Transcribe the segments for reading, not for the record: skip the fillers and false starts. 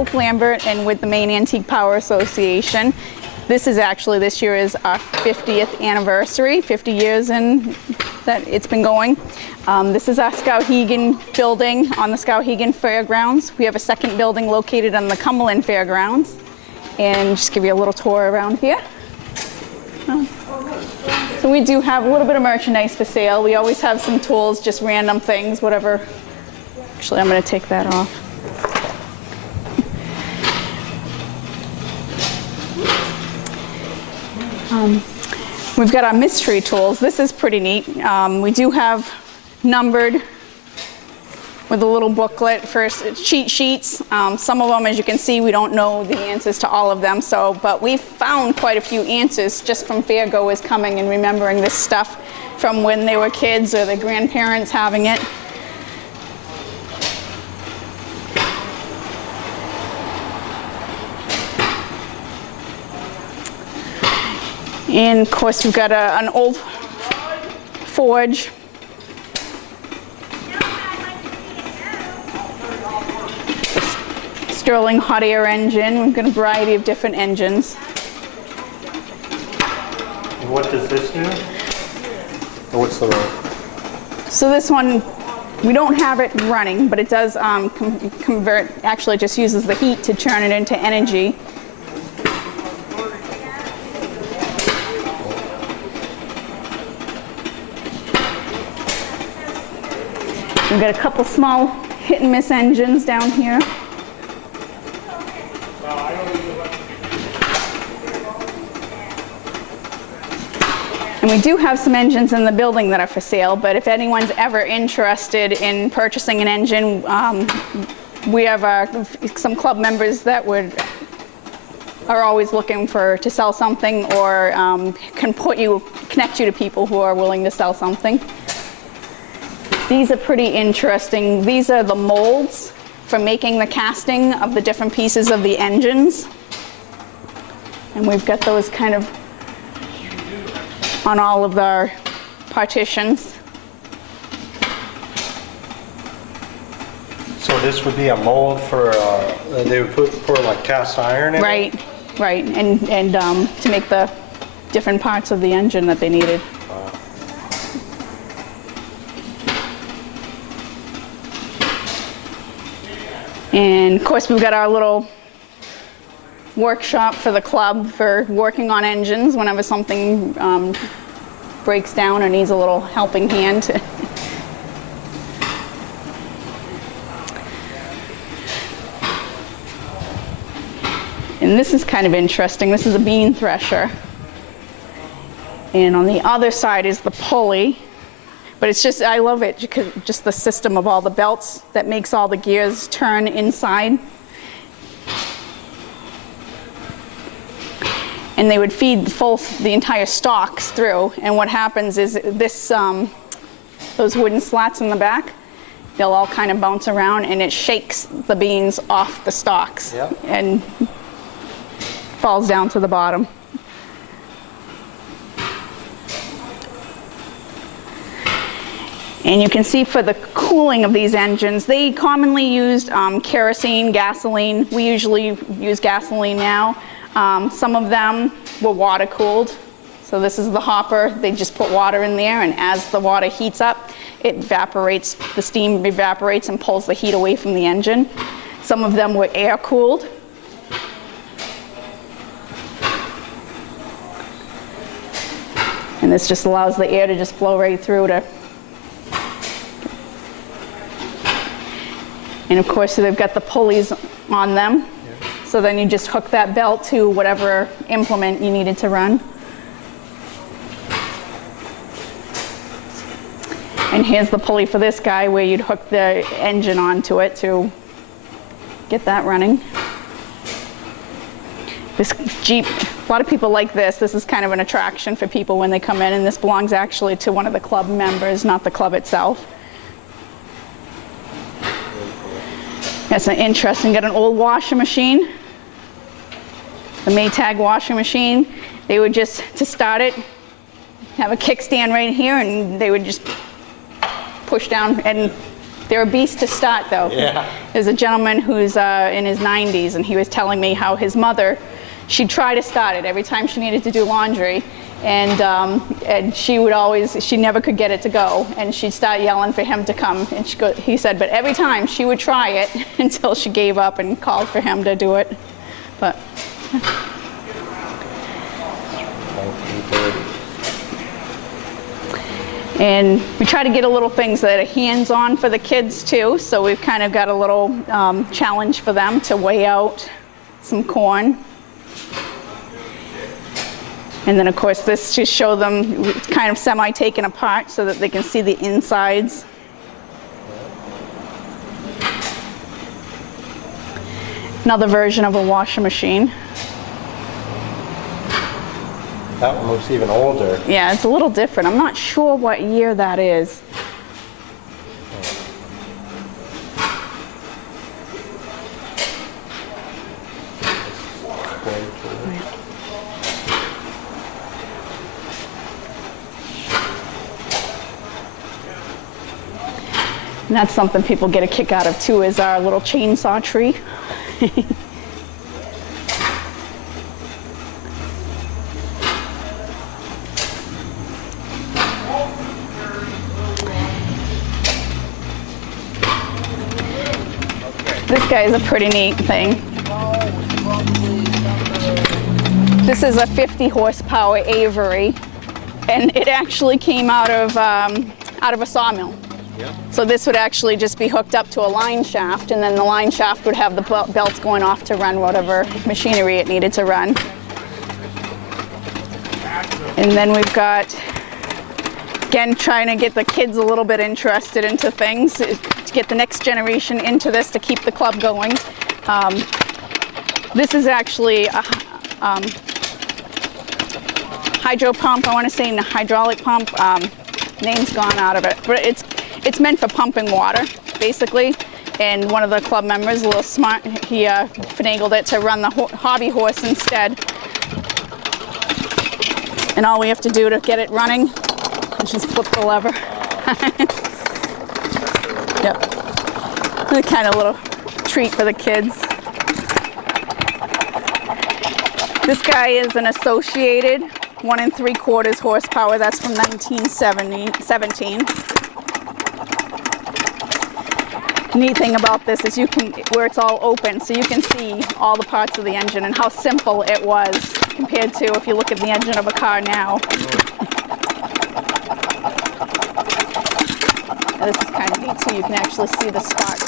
South Lambert and with the Maine Antique Power Association. This year is our 50th anniversary, 50 years in that it's been going. This is our Skowhegan building on the Skowhegan Fairgrounds. We have a second building located on the Cumberland Fairgrounds. And just give you a little tour around here. So we do have a little bit of merchandise for sale. We always have some tools, just random things, whatever. Actually, I'm going to take that off. We've got our mystery tools. This is pretty neat. We do have numbered with a little booklet for cheat sheets. Some of them, as you can see, we don't know the answers to all of them. But we've found quite a few answers just from fairgoers coming and remembering this stuff from when they were kids or their grandparents having it. And of course, we've got an old forge. Sterling hot air engine. We've got a variety of different engines. And what does this do? Or what's the role? So this one, we don't have it running, but it does convert, actually it just uses the heat to turn it into energy. We've got a couple small hit and miss engines down here. And we do have some engines in the building that are for sale, but if anyone's ever interested in purchasing an engine, we have some club members that are always looking to sell something or can connect you to people who are willing to sell something. These are pretty interesting. These are the molds for making the casting of the different pieces of the engines. And we've got those kind of on all of our partitions. So this would be a mold for, they would pour like cast iron in Right, it? right, and to make the different parts of the engine that they needed. Wow. And of course, we've got our little workshop for the club for working on engines whenever something breaks down or needs a little helping hand. And this is kind of interesting. This is a bean thresher. And on the other side is the pulley. But it's just, I love it because just the system of all the belts that makes all the gears turn inside. And they would feed the entire stalks through. And what happens is those wooden slats in the back, they'll all kind of bounce around and it shakes the beans off the stalks. Yep. And falls down to the bottom. And you can see for the cooling of these engines, they commonly used kerosene, gasoline. We usually use gasoline now. Some of them were water cooled. So this is the hopper. They just put water in there, and as the water heats up, it evaporates, the steam evaporates and pulls the heat away from the engine. Some of them were air cooled. And this just allows the air to just flow right through to. And of course, they've got the pulleys on them. Yeah. So then you just hook that belt to whatever implement you needed to run. And here's the pulley for this guy where you'd hook the engine onto it to get that running. This Jeep, a lot of people like this. This is kind of an attraction for people when they come in, and this belongs actually to one of the club members, not the club itself. That's an interesting, got an old washing machine, the Maytag washing machine. They would just, to start it, have a kickstand right here, and they would just push down and They're a beast to start, though. Yeah. There's a gentleman who's in his 90s, and he was telling me how his mother, she'd try to start it every time she needed to do laundry, and she never could get it to go, and she'd start yelling for him to come, and he said, but every time she would try it until she gave up and called for him to do it. But. And we try to get a little things that are hands-on for the kids too, so we've kind of got a little challenge for them to weigh out some corn. And then of course this to show them kind of semi-taken apart so that they can see the insides. Another version of a washing machine. That one looks even older. Yeah, it's a little different. I'm not sure what year that is. And that's something people get a kick out of too, is our little chainsaw tree. This guy is a pretty neat thing. This is a 50 horsepower Avery, and it actually came out of a sawmill. Yeah. So this would actually just be hooked up to a line shaft, and then the line shaft would have the belts going off to run whatever machinery it needed to run. And then we've got, again, trying to get the kids a little bit interested into things, to get the next generation into this to keep the club going. This is actually a hydro pump, I want to say, a hydraulic pump. Name's gone out of it, but it's meant for pumping water, basically. And one of the club members, a little smart, he finagled it to run the hobby horse instead. And all we have to do to get it running is just flip the lever. Yep. A kind of little treat for the kids. This guy is an Associated 1 3/4 horsepower. That's from 1917. Neat thing about this is where it's all open, so you can see all the parts of the engine and how simple it was compared to if you look at the engine of a car now. Now, this is kind of neat too. You can actually see the spark.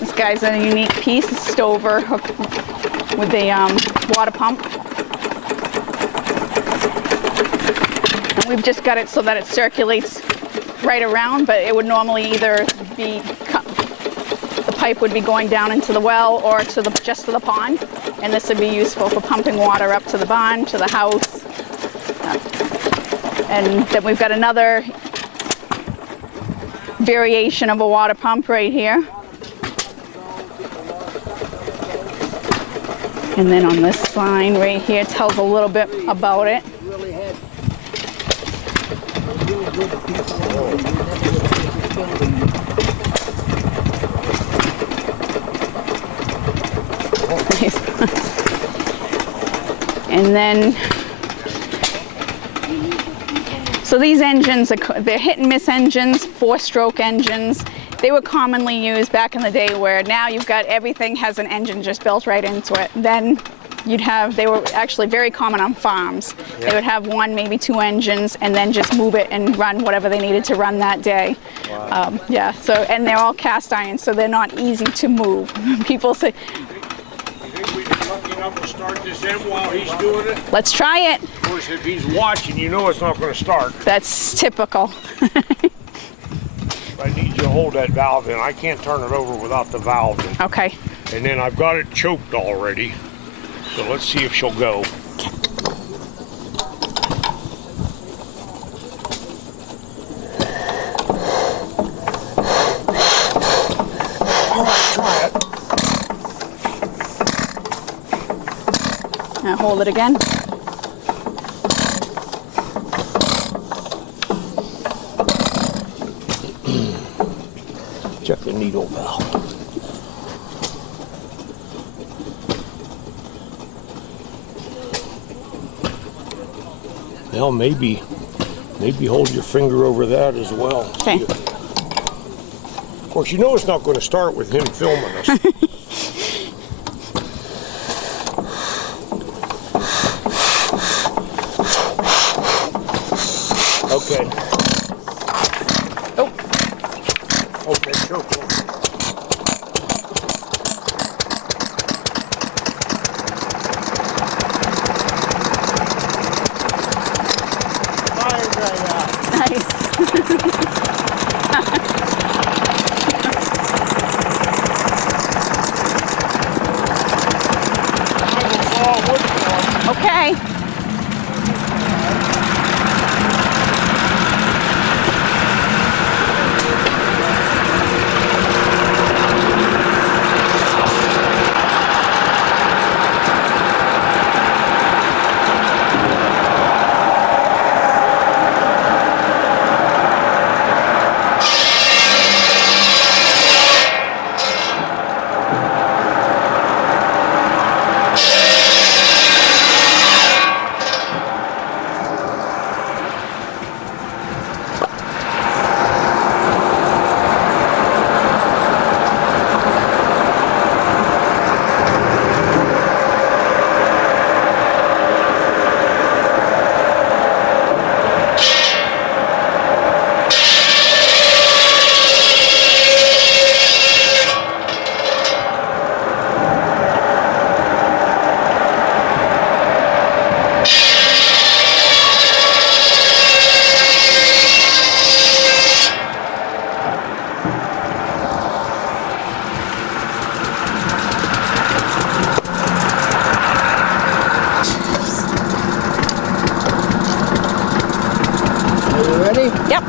This guy's a unique piece, a stover hook with a water pump. And we've just got it so that it circulates right around, but it would normally either be the pipe would be going down into the well or to just to the pond, and this would be useful for pumping water up to the barn, to the house. And then we've got another variation of a water pump right here. And then on this sign right here tells a little bit about it. And then, so these engines, they're hit and miss engines, 4-stroke engines. They were commonly used back in the day, where now you've got everything has an engine just built right into it. Then they were actually very common on farms. Yep. They would have 1, maybe 2 engines, and then just move it and run whatever they needed to run that day. Wow. Yeah, so, and they're all cast iron, so they're not easy to move. People say, lucky enough to start this in while he's doing it? Let's try it. Of course, if he's watching, you know it's not going to start. That's typical. I need you to hold that valve in. I can't turn it over without the valve in. Okay. And then I've got it choked already. So let's see if she'll go. All right, try it. hold it again. Check the needle valve. Well, maybe hold your finger over that as well. Okay. Of course, you know it's not going to start with him filming us. Okay. Oh, Okay, choke on. nice. Okay. Yep.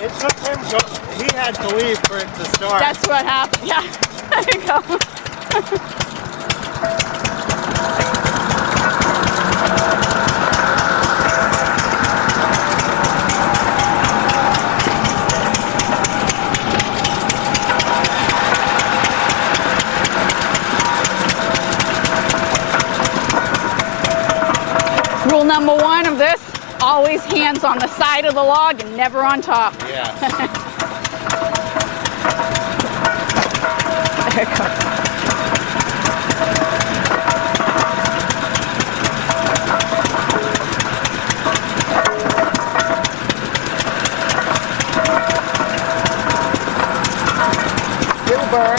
It took him, he had to leave for it to start. That's what happened. Yeah. There you go. Rule number one of this, always hands on the side of the log and never on top. Yeah. There it goes. It'll burn.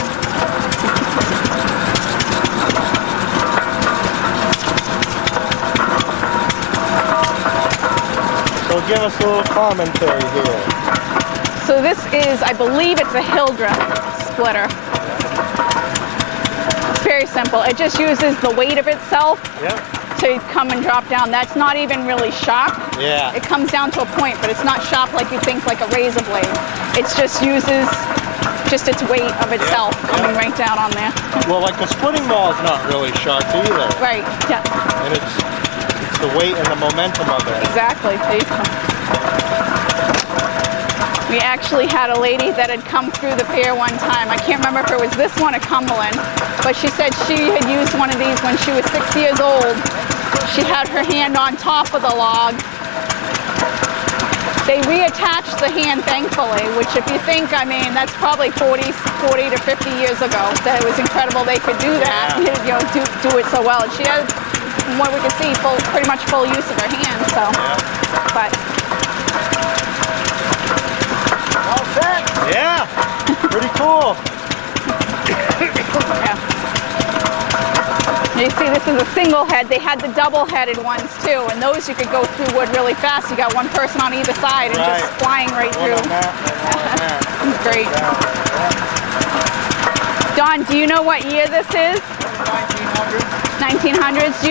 So give us a little commentary here. So this is, I believe it's a Hildreth splitter. It's very simple. It just uses the weight of itself Yep. to come and drop down. That's not even really sharp. Yeah. It comes down to a point, but it's not sharp like you think, like a razor blade. It just uses just its weight of itself coming right down on there. Well, like the splitting ball is not really sharp either. Right, yeah, And it's the weight and the momentum of it. exactly. There you go. We actually had a lady that had come through the fair one time. I can't remember if it was this one or Cumberland, but she said she had used one of these when she was 6 years old. She had her hand on top of the log. They reattached the hand, thankfully, which if you think, I mean, that's probably 40 to 50 years ago. That it was incredible they could do that, Yeah. you know, do it so well. And she had, from what we could see, pretty much full use of her hand, so. Yeah. But All set. Yeah. Pretty cool. yeah. You see, this is a single head. They had the double-headed ones too, and those you could go through wood really fast. You got one person on either side and Right. just flying right One through. on that, one on that. Great. Yeah. Don, do you know what year this is? 1900. 1900s?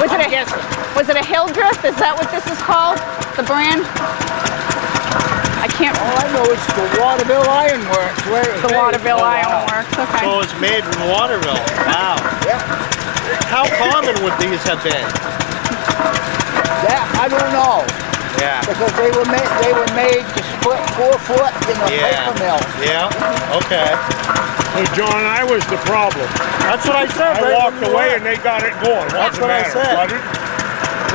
Was it a Guess it. Was it a Hildreth? Is that what this is called? The brand? I can't. All I know is the Waterville Iron Works. Where it's The made. Waterville Oh, Iron wow. Works. Okay. So it's made in Waterville. Wow. Yeah. How common would these have been? That I don't know. Yeah. Because they were made to split 4 foot in a Yeah. paper mill. Yeah. Okay. So John, I was the problem. That's what I said. I right walked when you away left. and they got it going. That's What's what the I matter? said. Flooded?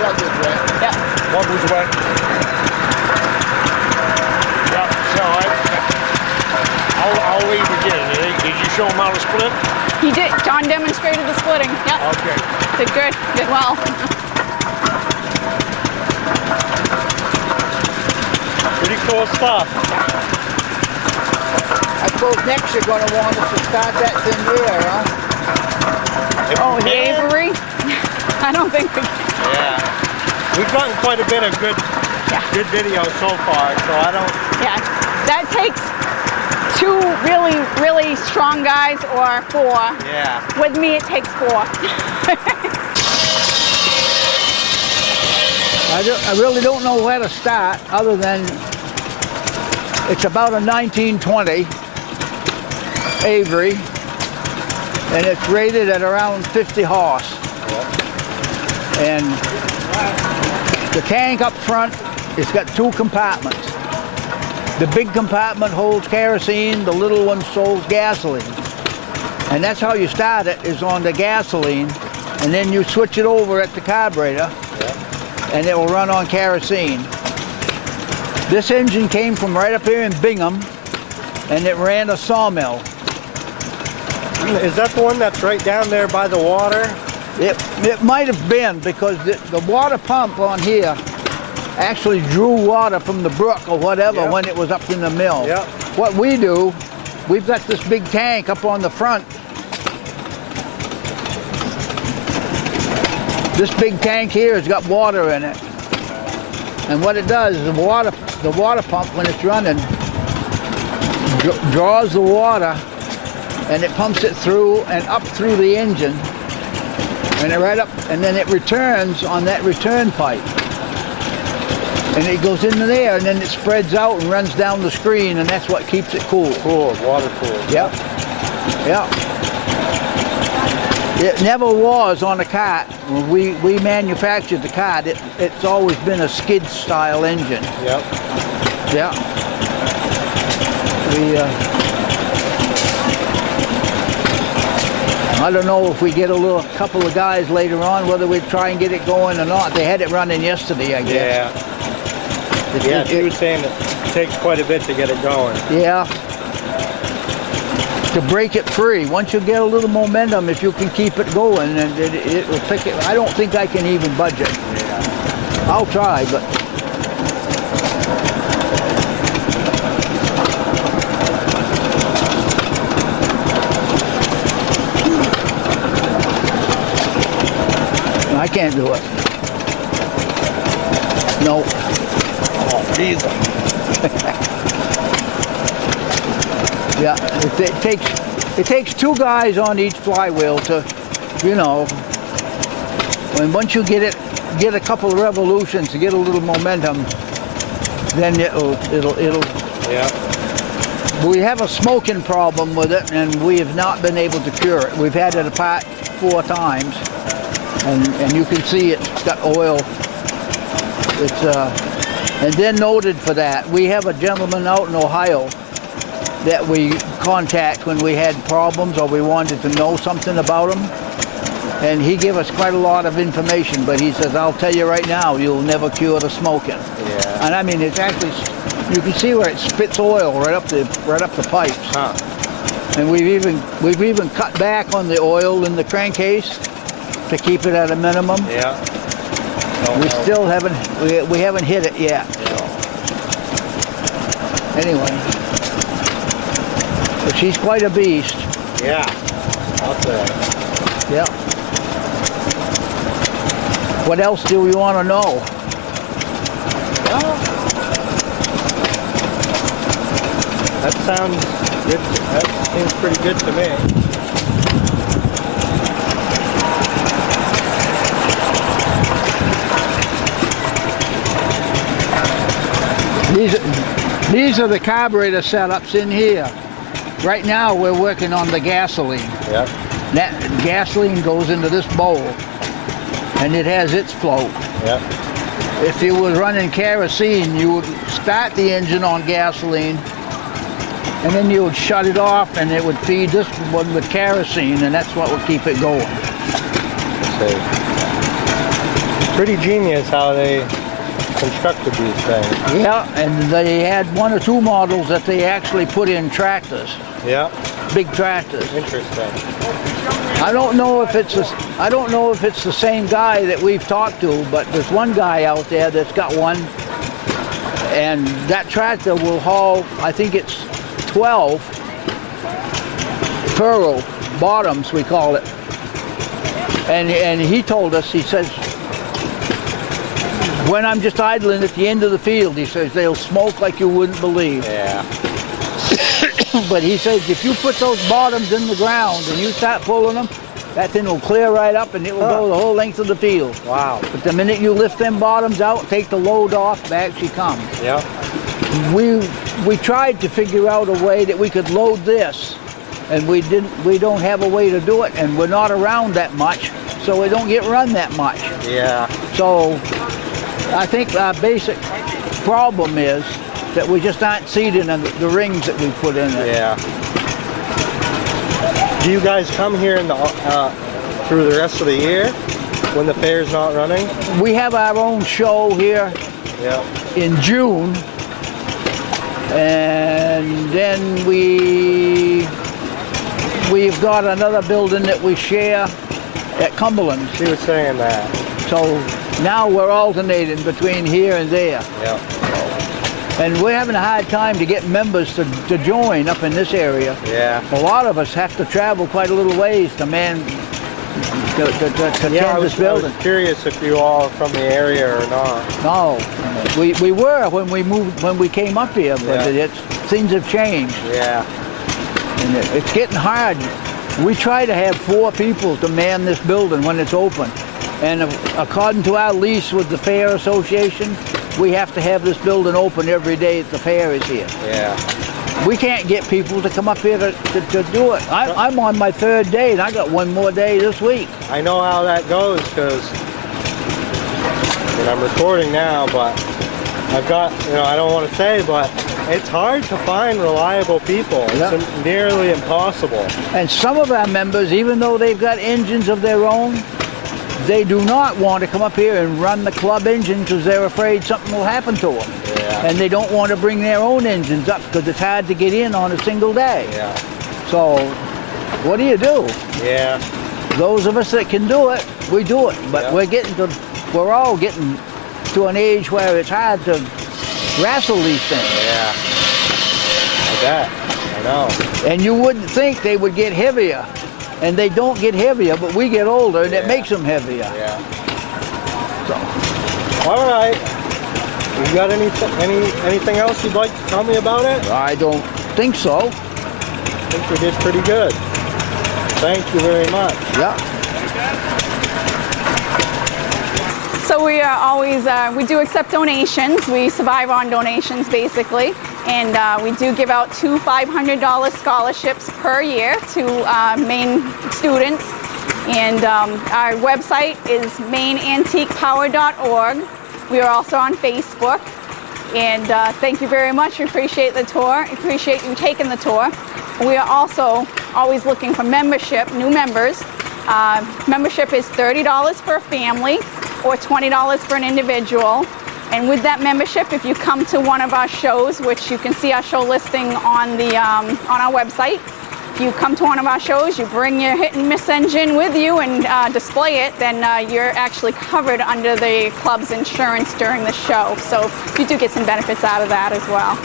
That was right. Yeah. What was wet? Yeah, so I'll leave again. Did you show him how to split? He did. John demonstrated the splitting. Yep. Okay. Did good. Did well. Pretty cool stuff. I suppose next you're going to want us to start that thing there, huh? If Oh, you the can. Avery? I don't think we can. Yeah. We've gotten quite a bit of good video so far, so I don't. Yeah. That takes 2 really, really strong guys or 4. Yeah. With me, it takes 4. I really don't know where to start other than it's about a 1920 Avery and it's rated at around 50 horse. And the tank up front, it's got 2 compartments. The big compartment holds kerosene, the little one holds gasoline. And that's how you start it, is on the gasoline, and then you switch it over at the carburetor, and it will run on kerosene. This engine came from right up here in Bingham, and it ran a sawmill. Is that the one that's right down there by the water? It might have been, because the water pump on here actually drew water from the brook or whatever when it was up in the mill. Yep. What we do, we've got this big tank up on the front. This big tank here has got water in it. And what it does is the water pump, when it's running, draws the water and it pumps it through and up through the engine. And right up, and then it returns on that return pipe. And it goes into there, and then it spreads out and runs down the screen, and that's what keeps it cool. Cool, water cool. Yep. Yep. It never was on a cart. When we manufactured the cart, it's always been a skid style engine. Yep. Yeah. I don't know if we get a couple of guys later on, whether we try and get it going or not. They had it running yesterday, I guess. Yeah. She was saying it takes quite a bit to get it going. Yeah. To break it free. Once you get a little momentum, if you can keep it going, and it will pick it. I don't think I can even budget. Yeah. I'll try, but. I can't do it. No. Oh, Jesus. Yeah, it takes 2 guys on each flywheel to, when once you get a couple of revolutions to get a little momentum, then it'll. Yeah. We have a smoking problem with it, and we have not been able to cure it. We've had it apart 4 times, and you can see it's got oil. It's and they're noted for that. We have a gentleman out in Ohio that we contact when we had problems or we wanted to know something about them. And he gave us quite a lot of information, but he says, I'll tell you right now, you'll never cure the smoking. Yeah. And I mean, it's actually, you can see where it spits oil right up the pipes. Huh. And we've even cut back on the oil in the crankcase to keep it at a minimum. Yeah. We still haven't hit it yet. Anyway, but she's quite a beast. Yeah. I'll say. Yeah. What else do we want to know? That sounds good. That seems pretty good to me. These are the carburetor setups in here. Right now we're working on the gasoline. Yep. That gasoline goes into this bowl and it has its float. Yep. If you were running kerosene, you would start the engine on gasoline and then you would shut it off and it would feed this one with kerosene, and that's what would keep it going. See. Pretty genius how they constructed these things. Yeah, and they had one or two models that they actually put in tractors, Yeah. big tractors. Interesting. I don't know if it's the same guy that we've talked to, but there's one guy out there that's got one, and that tractor will haul, I think it's 12 furrow bottoms, we call it. And he told us, he says, when I'm just idling at the end of the field, he says, they'll smoke like you wouldn't believe. Yeah. But he says, if you put those bottoms in the ground and you start pulling them, that thing will clear right up and it will go the whole length of the field. Wow. But the minute you lift them bottoms out, take the load off, back she comes. Yep. We tried to figure out a way that we could load this, and we don't have a way to do it, and we're not around that much, so we don't get run that much. Yeah. So I think our basic problem is that we just aren't seating the rings that we put in there. Yeah. Do you guys come here in the through the rest of the year when the fair's not running? We have our own show here Yeah. in June, and then we've got another building that we share at Cumberland. She was saying that. So now we're alternating between here and there. Yeah. And we're having a hard time to get members to join up in this area. Yeah. A lot of us have to travel quite a little ways to attend this building. I was curious if you all are from the area or not. No, we were when we came up here, but things have changed. Yeah. And it's getting hard. We try to have 4 people to man this building when it's open. And according to our lease with the Fair Association, we have to have this building open every day that the fair is here. Yeah. We can't get people to come up here to do it. I'm on my 3rd day, and I got one more day this week. I know how that goes because I'm recording now, but I've got, I don't want to say, but it's hard to find reliable people. It's nearly impossible. And some of our members, even though they've got engines of their own, they do not want to come up here and run the club engine because they're afraid something will happen to them. Yeah. And they don't want to bring their own engines up because it's hard to get in on a single day. Yeah. So what do you do? Yeah. Those of us that can do it, we do it. But we're all getting to an age where it's hard to wrestle these things. Yeah. I bet. I know. And you wouldn't think they would get heavier. And they don't get heavier, but we get older, and it makes them heavier. Yeah. So. All right. You got anything else you'd like to tell me about it? I don't think so. I think we did pretty good. Thank you very much. Yeah. So we are always, we do accept donations. We survive on donations basically. And we do give out 2 $500 scholarships per year to Maine students. And our website is MaineAntiquePower.org. We are also on Facebook. And thank you very much. We appreciate the tour. Appreciate you taking the tour. We are also always looking for membership, new members. Membership is $30 for a family or $20 for an individual. And with that membership, if you come to one of our shows, which you can see our show listing on our website, if you come to one of our shows, you bring your hit and miss engine with you and display it, then you're actually covered under the club's insurance during the show. So you do get some benefits out of that as well.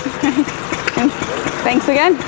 Thanks again.